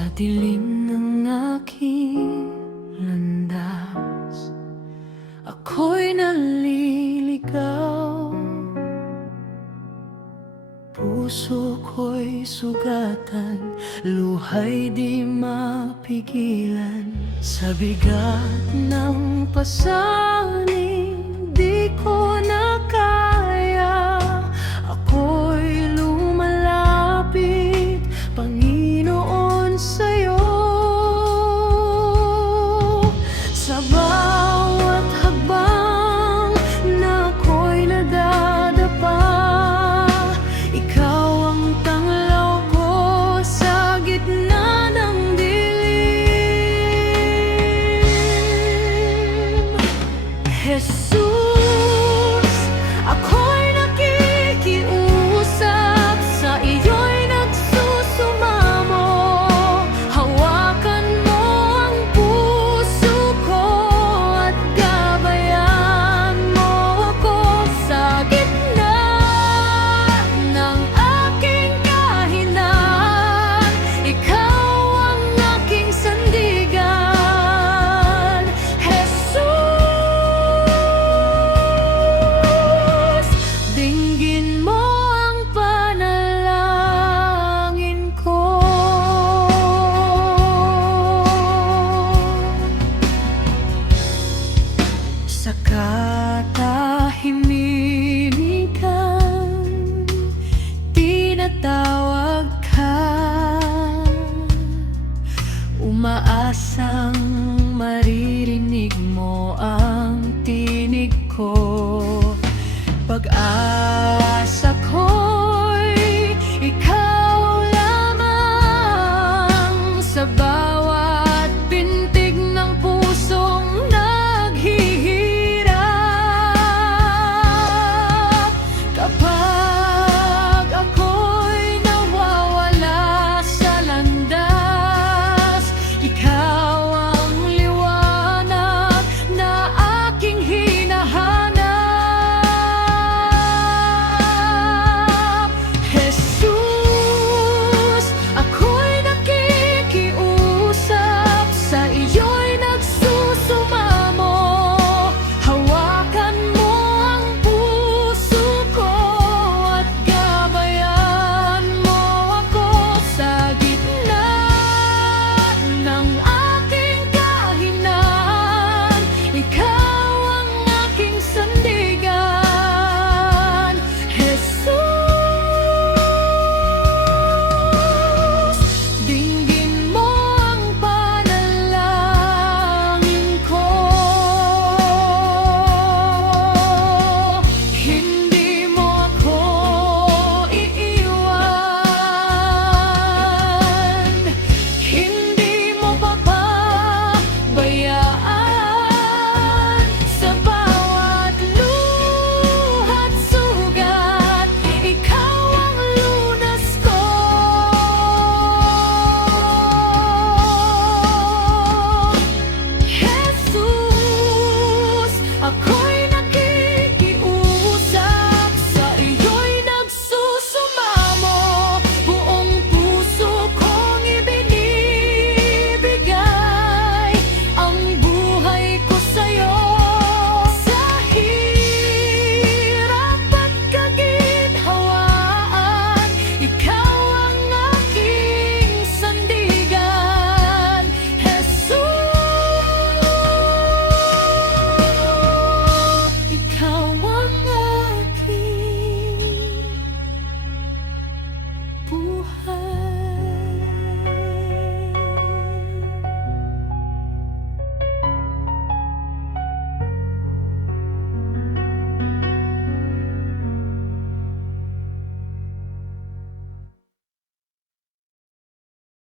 Sa dilim ng aking landas, ako'y naliligaw. Puso ko'y sugatan, luha'y di mapigilan. Sa bigat ng pasanin, di ko na kaya. Ako'y lumalapit, Panginoon, sa'yo. Sa bawat hakbang na ako'y nadadapa, ikaw ang tanglaw ko sa gitna ng dilim. Jesus, ako'y nakikiusap, sa iyo'y nagsusumamo. Hawakan mo ang puso ko at gabayan mo ako sa gitna ng aking kahinaan. Ikaw ang aking sandigan, Jesus. Dinggin mo